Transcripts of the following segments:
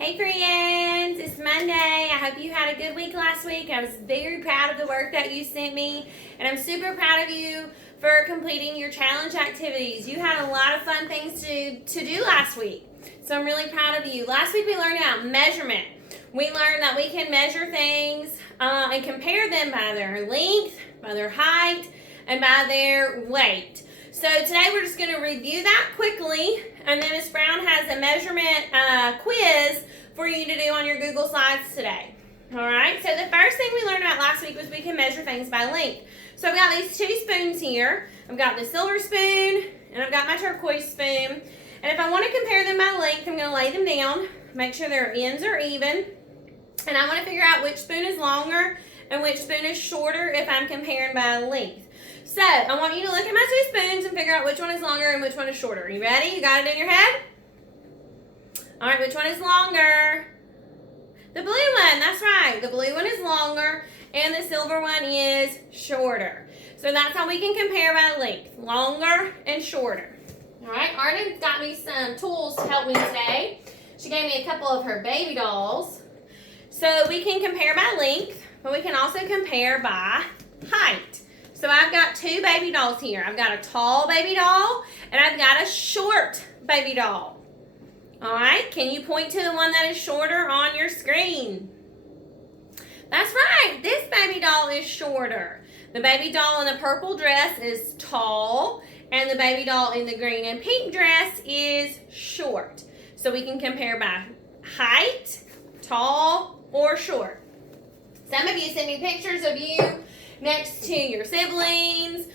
Hey friends, it's Monday. I hope you had a good week last week. I was very proud of the work that you sent me, and I'm super proud of you for completing your challenge activities. You had a lot of fun things to do last week, so I'm really proud of you. Last week we learned about measurement. We learned that we can measure things and compare them by their length, by their height, and by their weight. So today we're just going to review that quickly, and then Ms. Brown has a measurement quiz for you to do on your Google Slides today. Alright, so the first thing we learned about last week was we can measure things by length. So I've got these two spoons here. I've got the silver spoon and I've got my turquoise spoon. And if I want to compare them by length, I'm going to lay them down, make sure their ends are even. And I want to figure out which spoon is longer and which spoon is shorter if I'm comparing by length. So, I want you to look at my two spoons and figure out which one is longer and which one is shorter. Are you ready? You got it in your head? Alright, which one is longer? The blue one, that's right. The blue one is longer and the silver one is shorter. So that's how we can compare by length. Longer and shorter. Alright, Arden got me some tools to help me today. She gave me a couple of her baby dolls. So we can compare by length, but we can also compare by height. So I've got two baby dolls here. I've got a tall baby doll and I've got a short baby doll. Alright, can you point to the one that is shorter on your screen? That's right, this baby doll is shorter. The baby doll in the purple dress is tall and the baby doll in the green and pink dress is short. So we can compare by height, tall, or short. Some of you send me pictures of you next to your siblings,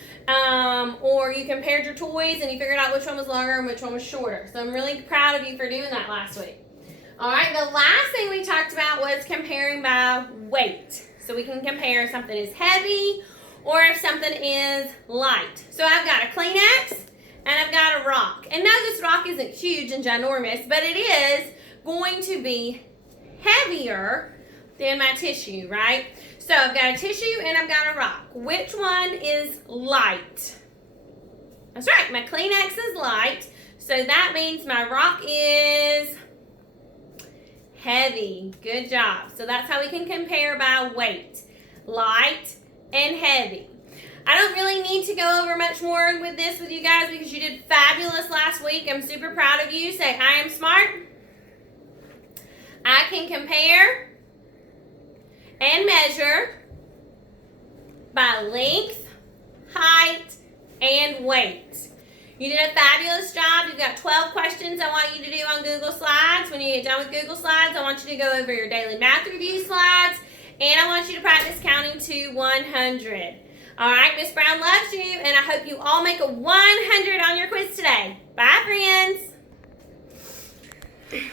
or you compared your toys and you figured out which one was longer and which one was shorter. So I'm really proud of you for doing that last week. Alright, the last thing we talked about was comparing by weight. So we can compare if something is heavy or if something is light. So I've got a Kleenex and I've got a rock. And no, this rock isn't huge and ginormous, but it is going to be heavier than my tissue, right? So I've got a tissue and I've got a rock. Which one is light? That's right, my Kleenex is light. So that means my rock is heavy. Good job. So that's how we can compare by weight. Light and heavy. I don't really need to go over much more with this with you guys because you did fabulous last week. I'm super proud of you. Say, I am smart. I can compare and measure by length, height, and weight. You did a fabulous job. You've got 12 questions I want you to do on Google Slides. When you get done with Google Slides, I want you to go over your daily math review slides, and I want you to practice counting to 100. All right, Miss Brown loves you, and I hope you all make a 100 on your quiz today. Bye, friends.